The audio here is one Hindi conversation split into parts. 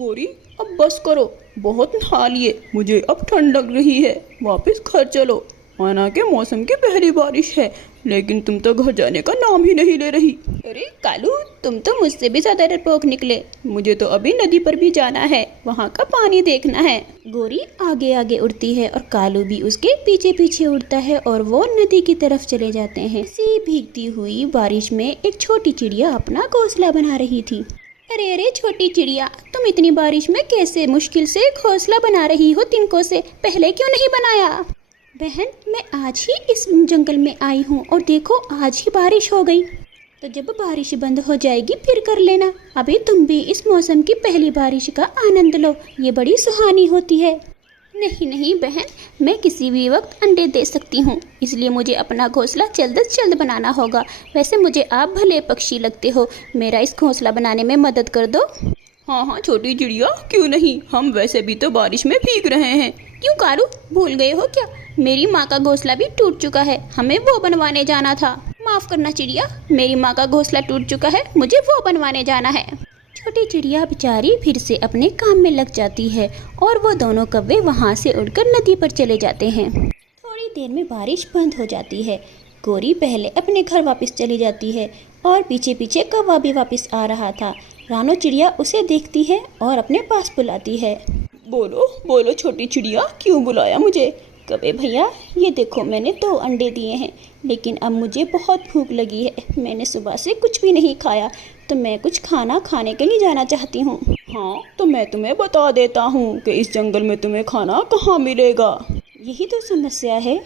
गोरी अब बस करो, बहुत नहा लिए, मुझे अब ठंड लग रही है, वापस घर चलो। माना के मौसम की पहली बारिश है, लेकिन तुम तो घर जाने का नाम ही नहीं ले रही। अरे कालू, तुम तो मुझसे भी ज्यादा डरपोक निकले। मुझे तो अभी नदी पर भी जाना है, वहाँ का पानी देखना है। गोरी आगे आगे उड़ती है और कालू भी उसके पीछे पीछे उड़ता है और वो नदी की तरफ चले जाते हैं। इसी भीगती हुई बारिश में एक छोटी चिड़िया अपना घोंसला बना रही थी। अरे अरे छोटी चिड़िया, तुम इतनी बारिश में कैसे मुश्किल से घोंसला बना रही हो तिनकों से, पहले क्यों नहीं बनाया? बहन, मैं आज ही इस जंगल में आई हूँ और देखो आज ही बारिश हो गई। तो जब बारिश बंद हो जाएगी फिर कर लेना। अभी तुम भी इस मौसम की पहली बारिश का आनंद लो, ये बड़ी सुहानी होती है। नहीं नहीं बहन, मैं किसी भी वक्त अंडे दे सकती हूँ, इसलिए मुझे अपना घोंसला जल्द से जल्द बनाना होगा। वैसे मुझे आप भले पक्षी लगते हो, मेरा इस घोंसला बनाने में मदद कर दो। हाँ हाँ छोटी चिड़िया, क्यों नहीं, हम वैसे भी तो बारिश में भीग रहे हैं। क्यों कालू, भूल गए हो क्या? मेरी माँ का घोंसला भी टूट चुका है, हमें वो बनवाने जाना था। माफ करना चिड़िया, मेरी माँ का घोंसला टूट चुका है, मुझे वो बनवाने जाना है। छोटी चिड़िया बेचारी फिर से अपने काम में लग जाती है और वो दोनों कौवे वहाँ से उड़कर नदी पर चले जाते हैं। थोड़ी देर में बारिश बंद हो जाती है। गोरी पहले अपने घर वापस चली जाती है और पीछे पीछे कौवा भी वापस आ रहा था। रानो चिड़िया उसे देखती है और अपने पास बुलाती है। बोलो बोलो छोटी चिड़िया, क्यों बुलाया मुझे? कौवे भैया, ये देखो मैंने 2 अंडे दिए हैं, लेकिन अब मुझे बहुत भूख लगी है, मैंने सुबह से कुछ भी नहीं खाया, तो मैं कुछ खाना खाने के लिए जाना चाहती हूँ। हाँ, तो मैं तुम्हें बता देता हूँ कि इस जंगल में तुम्हें खाना कहाँ मिलेगा। यही तो समस्या है,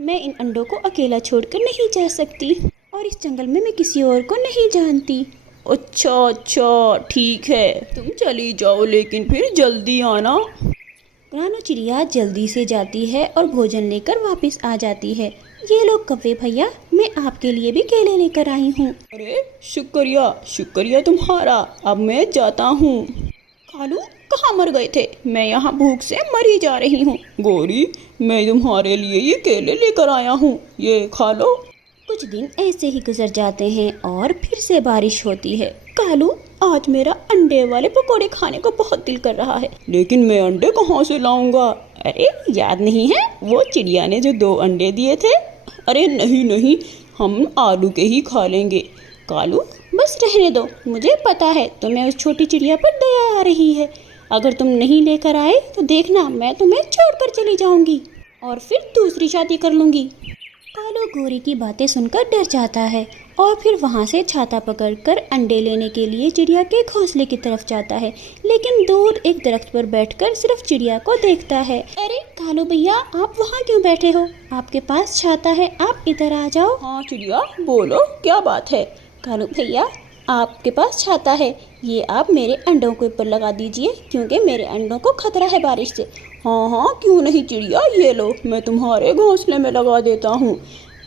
मैं इन अंडों को अकेला छोड़कर नहीं जा सकती और इस जंगल में मैं किसी और को नहीं जानती। अच्छा अच्छा ठीक है, तुम चली जाओ, लेकिन फिर जल्दी आना। रानो चिड़िया जल्दी से जाती है और भोजन लेकर वापस आ जाती है। ये लो कौवे भैया, मैं आपके लिए भी केले लेकर आई हूँ। अरे शुक्रिया शुक्रिया तुम्हारा, अब मैं जाता हूँ। कालू, कहाँ मर गए थे? मैं यहाँ भूख से मरी जा रही हूँ। गोरी, मैं तुम्हारे लिए ये केले लेकर आया हूँ, ये खा लो। कुछ दिन ऐसे ही गुजर जाते हैं और फिर से बारिश होती है। कालू, आज मेरा अंडे वाले पकोड़े खाने को बहुत दिल कर रहा है, लेकिन मैं अंडे कहाँ से लाऊंगा? अरे याद नहीं है वो चिड़िया ने जो 2 अंडे दिए थे? अरे नहीं नहीं, हम आलू के ही खा लेंगे। कालू, बस रहने दो, मुझे पता है तुम्हें उस छोटी चिड़िया पर दया आ रही है। अगर तुम नहीं लेकर आए तो देखना, मैं तुम्हें छोड़कर चली जाऊंगी और फिर दूसरी शादी कर लूंगी। कालू गोरी की बातें सुनकर डर जाता है और फिर वहाँ से छाता पकड़कर अंडे लेने के लिए चिड़िया के घोंसले की तरफ जाता है, लेकिन दूर एक दरख्त पर बैठकर सिर्फ चिड़िया को देखता है। अरे कालू भैया, आप वहाँ क्यों बैठे हो? आपके पास छाता है, आप इधर आ जाओ। हाँ चिड़िया, बोलो क्या बात है? कालू भैया, आपके पास छाता है, ये आप मेरे अंडों के ऊपर लगा दीजिए, क्योंकि मेरे अंडों को खतरा है बारिश से। हाँ हाँ क्यों नहीं चिड़िया, ये लो, मैं तुम्हारे घोंसले में लगा देता हूँ।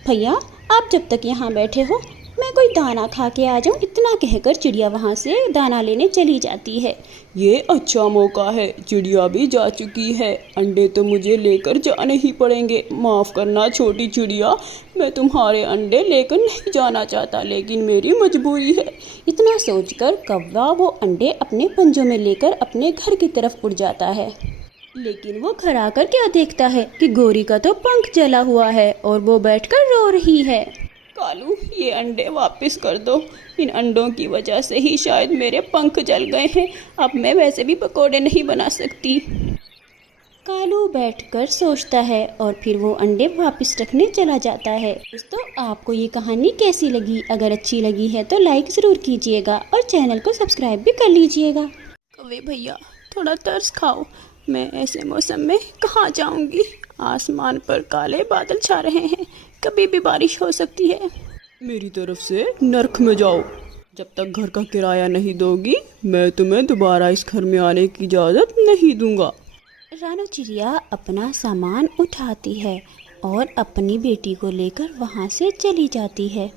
भैया, आप जब तक यहाँ बैठे हो मैं कोई दाना खा के आ जाऊँ। इतना कहकर चिड़िया वहाँ से दाना लेने चली जाती है। ये अच्छा मौका है, चिड़िया भी जा चुकी है, अंडे तो मुझे लेकर जाने ही पड़ेंगे। माफ़ करना छोटी चिड़िया, मैं तुम्हारे अंडे लेकर नहीं जाना चाहता, लेकिन मेरी मजबूरी है। इतना सोचकर कौवा वो अंडे अपने पंजों में लेकर अपने घर की तरफ उड़ जाता है। लेकिन वो घर आकर क्या देखता है कि गोरी का तो पंख जला हुआ है और वो बैठकर रो रही है। कालू, ये अंडे वापस कर दो, इन अंडों की वजह से ही शायद मेरे पंख जल गए हैं, अब मैं वैसे भी पकोड़े नहीं बना सकती। कालू बैठकर सोचता है और फिर वो अंडे वापस रखने चला जाता है। दोस्तों, आपको ये कहानी कैसी लगी? अगर अच्छी लगी है तो लाइक ज़रूर कीजिएगा और चैनल को सब्सक्राइब भी कर लीजिएगा। कौवे भैया, थोड़ा तरस खाओ, मैं ऐसे मौसम में कहाँ जाऊँगी? आसमान पर काले बादल छा रहे हैं, कभी भी बारिश हो सकती है। मेरी तरफ से नर्क में जाओ, जब तक घर का किराया नहीं दोगी मैं तुम्हें दोबारा इस घर में आने की इजाज़त नहीं दूंगा। रानो चिड़िया अपना सामान उठाती है और अपनी बेटी को लेकर वहाँ से चली जाती है।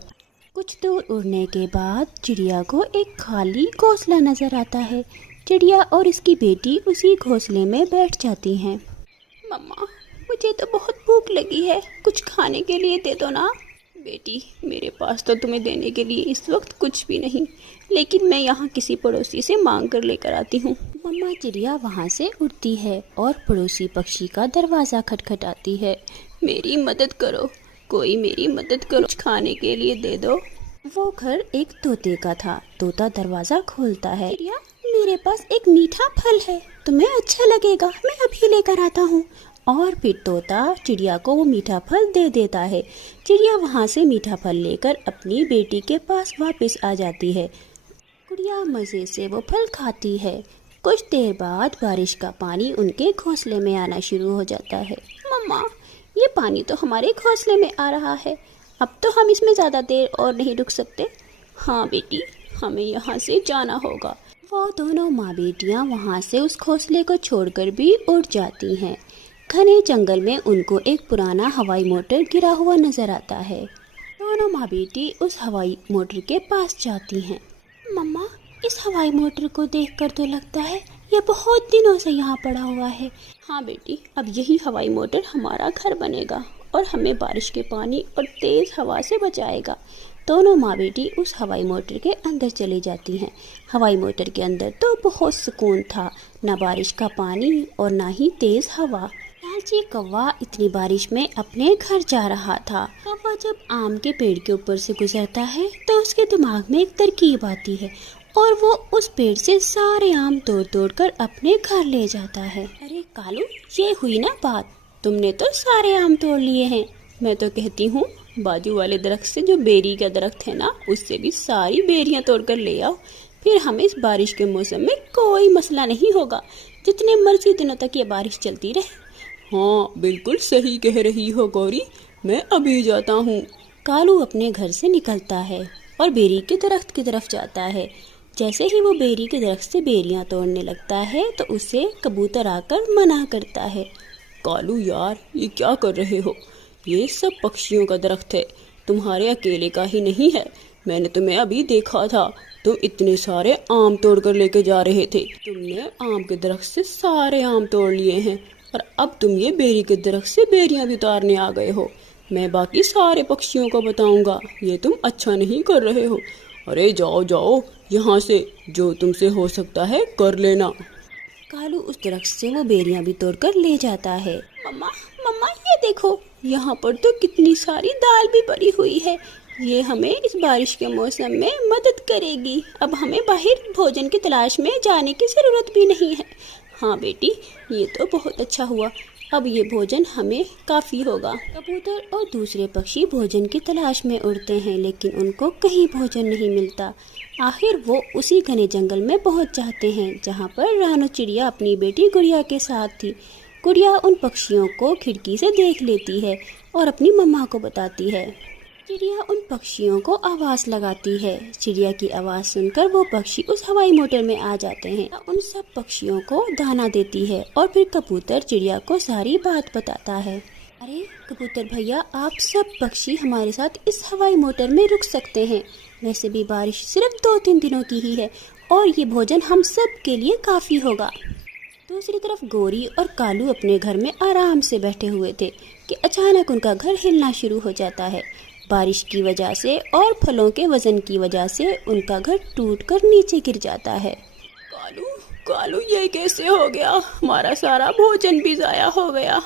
कुछ दूर उड़ने के बाद चिड़िया को एक खाली घोंसला नजर आता है। चिड़िया और इसकी बेटी उसी घोंसले में बैठ जाती हैं। मम्मा, मुझे तो बहुत भूख लगी है, कुछ खाने के लिए दे दो ना। बेटी, मेरे पास तो तुम्हें देने के लिए इस वक्त कुछ भी नहीं, लेकिन मैं यहाँ किसी पड़ोसी से मांग कर लेकर आती हूँ। मम्मा चिड़िया वहाँ से उड़ती है और पड़ोसी पक्षी का दरवाजा खटखटाती है। मेरी मदद करो, कोई मेरी मदद करो, कुछ खाने के लिए दे दो। वो घर एक तोते का था। तोता दरवाजा खोलता है। चिड़िया, मेरे पास एक मीठा फल है, तुम्हें अच्छा लगेगा, मैं अभी लेकर आता हूँ। और फिर तोता चिड़िया को वो मीठा फल दे देता है। चिड़िया वहाँ से मीठा फल लेकर अपनी बेटी के पास वापस आ जाती है। गुड़िया मज़े से वो फल खाती है। कुछ देर बाद बारिश का पानी उनके घोंसले में आना शुरू हो जाता है। मम्मा, ये पानी तो हमारे घोंसले में आ रहा है, अब तो हम इसमें ज़्यादा देर और नहीं रुक सकते। हाँ बेटी, हमें यहाँ से जाना होगा। वो दोनों माँ बेटियाँ वहाँ से उस घोंसले को छोड़कर भी उड़ जाती हैं। घने जंगल में उनको एक पुराना हवाई मोटर गिरा हुआ नजर आता है। दोनों माँ बेटी उस हवाई मोटर के पास जाती हैं। मम्मा, इस हवाई मोटर को देखकर तो लगता है ये बहुत दिनों से यहाँ पड़ा हुआ है। हाँ बेटी, अब यही हवाई मोटर हमारा घर बनेगा और हमें बारिश के पानी और तेज़ हवा से बचाएगा। दोनों माँ बेटी उस हवाई मोटर के अंदर चली जाती हैं। हवाई मोटर के अंदर तो बहुत सुकून था, ना बारिश का पानी और ना ही तेज़ हवा। लालची कौवा इतनी बारिश में अपने घर जा रहा था। कौवा जब आम के पेड़ के ऊपर से गुजरता है तो उसके दिमाग में एक तरकीब आती है और वो उस पेड़ से सारे आम तोड़ तोड़ कर अपने घर ले जाता है। अरे कालू, ये हुई ना बात, तुमने तो सारे आम तोड़ लिए हैं। मैं तो कहती हूँ बाजू वाले दरख्त से जो बेरी का दरख्त है ना, उससे भी सारी बेरियां तोड़ कर ले आओ, फिर हमें इस बारिश के मौसम में कोई मसला नहीं होगा, जितने मर्जी दिनों तक ये बारिश चलती रहे। हाँ, बिल्कुल सही कह रही हो गौरी, मैं अभी जाता हूँ। कालू अपने घर से निकलता है और बेरी के दरख्त की तरफ जाता है। जैसे ही वो बेरी के दरख्त से बेरियां तोड़ने लगता है तो उसे कबूतर आकर मना करता है। कालू यार, ये क्या कर रहे हो? ये सब पक्षियों का दरख्त है, तुम्हारे अकेले का ही नहीं है। मैंने तुम्हें अभी देखा था, तुम इतने सारे आम तोड़ कर लेके जा रहे थे। तुमने आम के दरख्त से सारे आम तोड़ लिए हैं और अब तुम ये बेरी के दरख्त से बेरियां भी उतारने आ गए हो। मैं बाकी सारे पक्षियों को बताऊंगा, ये तुम अच्छा नहीं कर रहे हो। अरे जाओ जाओ यहाँ से, जो तुमसे हो सकता है कर लेना। कालू उस दरख्त से वो बेरियां भी तोड़कर ले जाता है। मम्मा, मम्मा ये देखो, यहाँ पर तो कितनी सारी दाल भी पड़ी हुई है, ये हमें इस बारिश के मौसम में मदद करेगी। अब हमें बाहर भोजन की तलाश में जाने की ज़रूरत भी नहीं है। हाँ बेटी, ये तो बहुत अच्छा हुआ, अब ये भोजन हमें काफ़ी होगा। कबूतर और दूसरे पक्षी भोजन की तलाश में उड़ते हैं, लेकिन उनको कहीं भोजन नहीं मिलता। आखिर वो उसी घने जंगल में पहुंच जाते हैं जहां पर रानो चिड़िया अपनी बेटी गुड़िया के साथ थी। गुड़िया उन पक्षियों को खिड़की से देख लेती है और अपनी मम्मा को बताती है। चिड़िया उन पक्षियों को आवाज़ लगाती है। चिड़िया की आवाज़ सुनकर वो पक्षी उस हवाई मोटर में आ जाते हैं। उन सब पक्षियों को दाना देती है और फिर कबूतर चिड़िया को सारी बात बताता है। अरे कबूतर भैया, आप सब पक्षी हमारे साथ इस हवाई मोटर में रुक सकते हैं। वैसे भी बारिश सिर्फ 2-3 दिनों की ही है और ये भोजन हम सब के लिए काफ़ी होगा। दूसरी तरफ गोरी और कालू अपने घर में आराम से बैठे हुए थे कि अचानक उनका घर हिलना शुरू हो जाता है। बारिश की वजह से और फलों के वजन की वजह से उनका घर टूटकर नीचे गिर जाता है। कालू, कालू ये कैसे हो गया? हमारा सारा भोजन भी ज़ाया हो गया।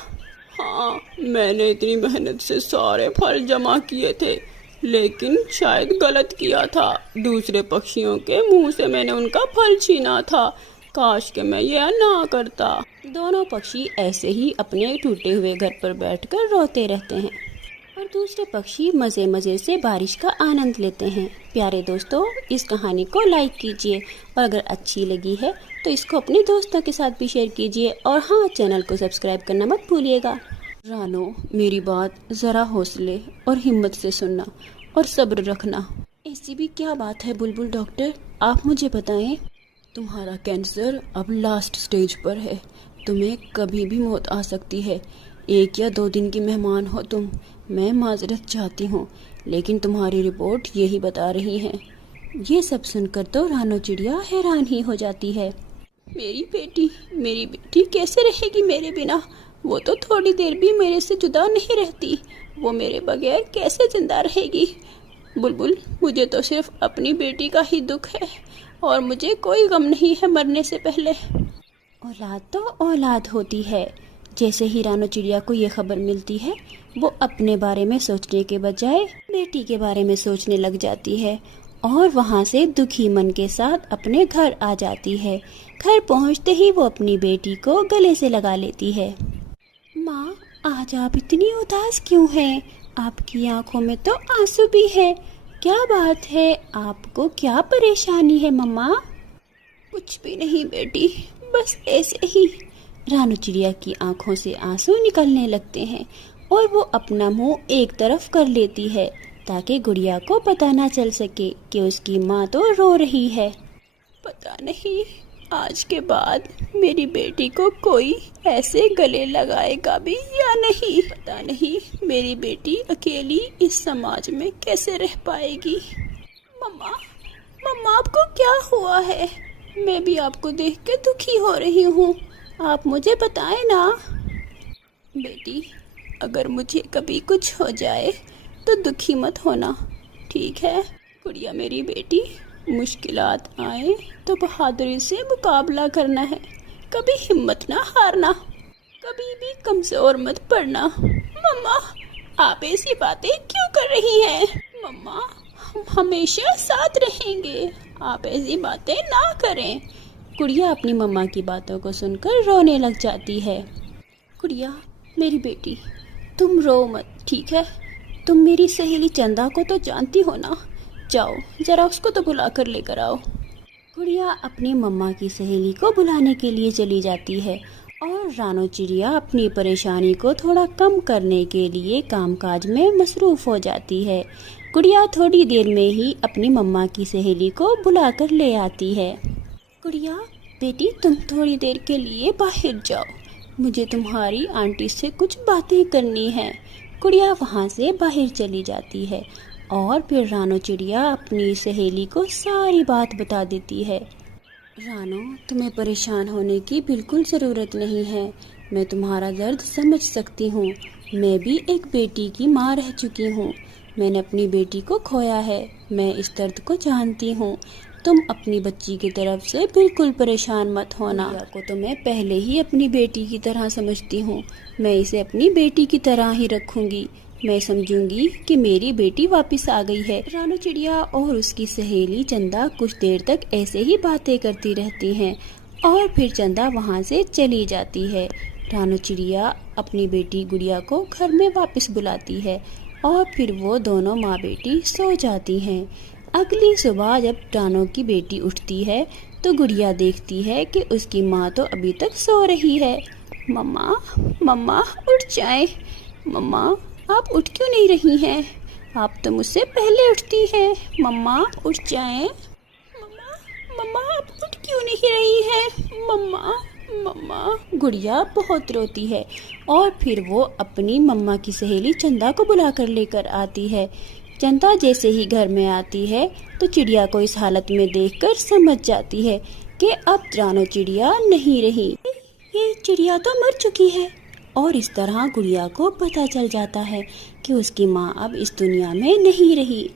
हाँ, मैंने इतनी मेहनत से सारे फल जमा किए थे, लेकिन शायद गलत किया था। दूसरे पक्षियों के मुंह से मैंने उनका फल छीना था, काश कि मैं यह ना करता। दोनों पक्षी ऐसे ही अपने टूटे हुए घर पर बैठकर रोते रहते हैं और दूसरे पक्षी मज़े मज़े से बारिश का आनंद लेते हैं। प्यारे दोस्तों, इस कहानी को लाइक कीजिए और अगर अच्छी लगी है तो इसको अपने दोस्तों के साथ भी शेयर कीजिए और हाँ, चैनल को सब्सक्राइब करना मत भूलिएगा। रानो, मेरी बात ज़रा हौसले और हिम्मत से सुनना और सब्र रखना। ऐसी भी क्या बात है बुलबुल डॉक्टर, आप मुझे बताएं। तुम्हारा कैंसर अब लास्ट स्टेज पर है, तुम्हें कभी भी मौत आ सकती है। 1 या 2 दिन की मेहमान हो तुम, मैं माजरत चाहती हूँ, लेकिन तुम्हारी रिपोर्ट यही बता रही है। ये सब सुनकर तो रानो चिड़िया हैरान ही हो जाती है। मेरी बेटी कैसे रहेगी मेरे बिना? वो तो थोड़ी देर भी मेरे से जुदा नहीं रहती। वो मेरे बगैर कैसे जिंदा रहेगी। बुलबुल, मुझे तो सिर्फ अपनी बेटी का ही दुख है और मुझे कोई गम नहीं है मरने से पहले। औलाद तो औलाद होती है। जैसे ही रानो चिड़िया को ये खबर मिलती है, वो अपने बारे में सोचने के बजाय बेटी के बारे में सोचने लग जाती है और वहाँ से दुखी मन के साथ अपने घर आ जाती है। घर पहुँचते ही वो अपनी बेटी को गले से लगा लेती है। माँ, आज आप इतनी उदास क्यों हैं? आपकी आंखों में तो आंसू भी है। क्या बात है? आपको क्या परेशानी है मम्मा? कुछ भी नहीं बेटी, बस ऐसे ही। रानो चिड़िया की आंखों से आंसू निकलने लगते हैं और वो अपना मुंह एक तरफ कर लेती है ताकि गुड़िया को पता ना चल सके कि उसकी माँ तो रो रही है। पता नहीं आज के बाद मेरी बेटी को कोई ऐसे गले लगाएगा भी या नहीं। पता नहीं मेरी बेटी अकेली इस समाज में कैसे रह पाएगी। मम्मा, मम्मा आपको क्या हुआ है? मैं भी आपको देख के दुखी हो रही हूँ, आप मुझे बताएं ना। बेटी, अगर मुझे कभी कुछ हो जाए तो दुखी मत होना, ठीक है? गुड़िया मेरी बेटी, मुश्किलात आए तो बहादुरी से मुकाबला करना है, कभी हिम्मत ना हारना, कभी भी कमजोर मत पड़ना। मम्मा, आप ऐसी बातें क्यों कर रही हैं? मम्मा, हम हमेशा साथ रहेंगे, आप ऐसी बातें ना करें। गुड़िया अपनी मम्मा की बातों को सुनकर रोने लग जाती है। गुड़िया मेरी बेटी, तुम रो मत, ठीक है? तुम मेरी सहेली चंदा को तो जानती हो ना? जाओ जरा उसको तो बुला कर लेकर आओ। गुड़िया अपनी मम्मा की सहेली को बुलाने के लिए चली जाती है और रानो चिड़िया अपनी परेशानी को थोड़ा कम करने के लिए कामकाज में मसरूफ हो जाती है। गुड़िया थोड़ी देर में ही अपनी मम्मा की सहेली को बुला कर ले आती है। गुड़िया बेटी, तुम थोड़ी देर के लिए बाहर जाओ, मुझे तुम्हारी आंटी से कुछ बातें करनी है। गुड़िया वहाँ से बाहर चली जाती है और फिर रानो चिड़िया अपनी सहेली को सारी बात बता देती है। रानो, तुम्हें परेशान होने की बिल्कुल ज़रूरत नहीं है, मैं तुम्हारा दर्द समझ सकती हूँ। मैं भी एक बेटी की माँ रह चुकी हूँ, मैंने अपनी बेटी को खोया है, मैं इस दर्द को जानती हूँ। तुम अपनी बच्ची की तरफ से बिल्कुल परेशान मत होना। को तो मैं पहले ही अपनी बेटी की तरह समझती हूँ, मैं इसे अपनी बेटी की तरह ही रखूँगी। मैं समझूंगी कि मेरी बेटी वापस आ गई है। रानो चिड़िया और उसकी सहेली चंदा कुछ देर तक ऐसे ही बातें करती रहती हैं और फिर चंदा वहाँ से चली जाती है। रानो चिड़िया अपनी बेटी गुड़िया को घर में वापस बुलाती है और फिर वो दोनों माँ बेटी सो जाती हैं। अगली सुबह जब रानो की बेटी उठती है तो गुड़िया देखती है कि उसकी माँ तो अभी तक सो रही है। मम्मा, मम्मा उठ जाए। मम्मा, आप उठ क्यों नहीं रही हैं? आप तो मुझसे पहले उठती हैं। मम्मा उठ जाएं। मम्मा, मम्मा आप उठ क्यों नहीं रही हैं? मम्मा, मम्मा। गुड़िया बहुत रोती है और फिर वो अपनी मम्मा की सहेली चंदा को बुला कर लेकर आती है। चंदा जैसे ही घर में आती है तो चिड़िया को इस हालत में देखकर समझ जाती है कि अब रानो चिड़िया नहीं रही, ये चिड़िया तो मर चुकी है। और इस तरह गुड़िया को पता चल जाता है कि उसकी माँ अब इस दुनिया में नहीं रही।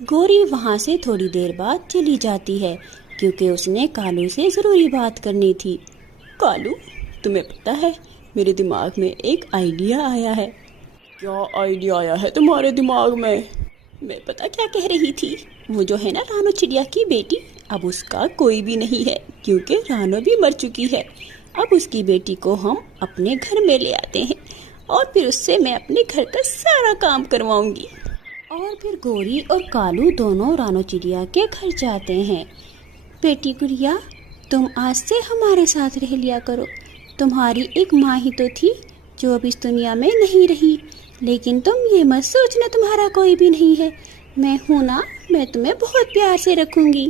गौरी वहाँ से थोड़ी देर बाद चली जाती है क्योंकि उसने कालू से ज़रूरी बात करनी थी। कालू, तुम्हें पता है मेरे दिमाग में एक आइडिया आया है। क्या आइडिया आया है तुम्हारे दिमाग में? मैं पता क्या कह रही थी, वो जो है ना रानो चिड़िया की बेटी, अब उसका कोई भी नहीं है क्योंकि रानो भी मर चुकी है। अब उसकी बेटी को हम अपने घर में ले आते हैं और फिर उससे मैं अपने घर का सारा काम करवाऊंगी। और फिर गौरी और कालू दोनों रानो चिड़िया के घर जाते हैं। बेटी गुड़िया, तुम आज से हमारे साथ रह लिया करो। तुम्हारी एक माँ ही तो थी जो अब इस दुनिया में नहीं रही, लेकिन तुम ये मत सोचना तुम्हारा कोई भी नहीं है। मैं हूँ ना, मैं तुम्हें बहुत प्यार से रखूँगी।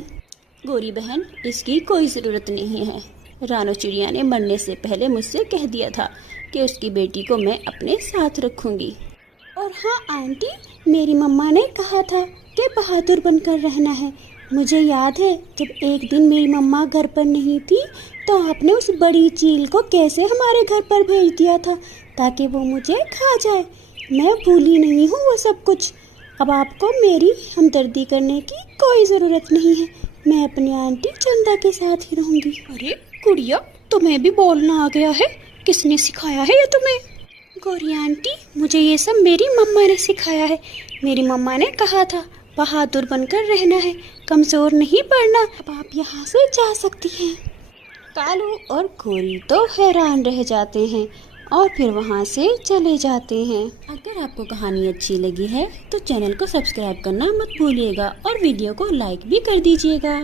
गौरी बहन, इसकी कोई ज़रूरत नहीं है। रानो चिड़िया ने मरने से पहले मुझसे कह दिया था कि उसकी बेटी को मैं अपने साथ रखूँगी। और हाँ आंटी, मेरी मम्मा ने कहा था कि बहादुर बनकर रहना है। मुझे याद है जब एक दिन मेरी मम्मा घर पर नहीं थी तो आपने उस बड़ी चील को कैसे हमारे घर पर भेज दिया था ताकि वो मुझे खा जाए। मैं भूली नहीं हूँ वो सब कुछ। अब आपको मेरी हमदर्दी करने की कोई ज़रूरत नहीं है। मैं अपनी आंटी चंदा के साथ ही रहूँगी। अरे गुड़िया, तुम्हें भी बोलना आ गया है? किसने सिखाया है ये तुम्हें? गौरी आंटी, मुझे ये सब मेरी मम्मा ने सिखाया है। मेरी मम्मा ने कहा था बहादुर बनकर रहना है, कमज़ोर नहीं पड़ना। अब आप यहाँ से जा सकती हैं। कालू और गौरी तो हैरान रह जाते हैं और फिर वहाँ से चले जाते हैं। अगर आपको कहानी अच्छी लगी है तो चैनल को सब्सक्राइब करना मत भूलिएगा और वीडियो को लाइक भी कर दीजिएगा।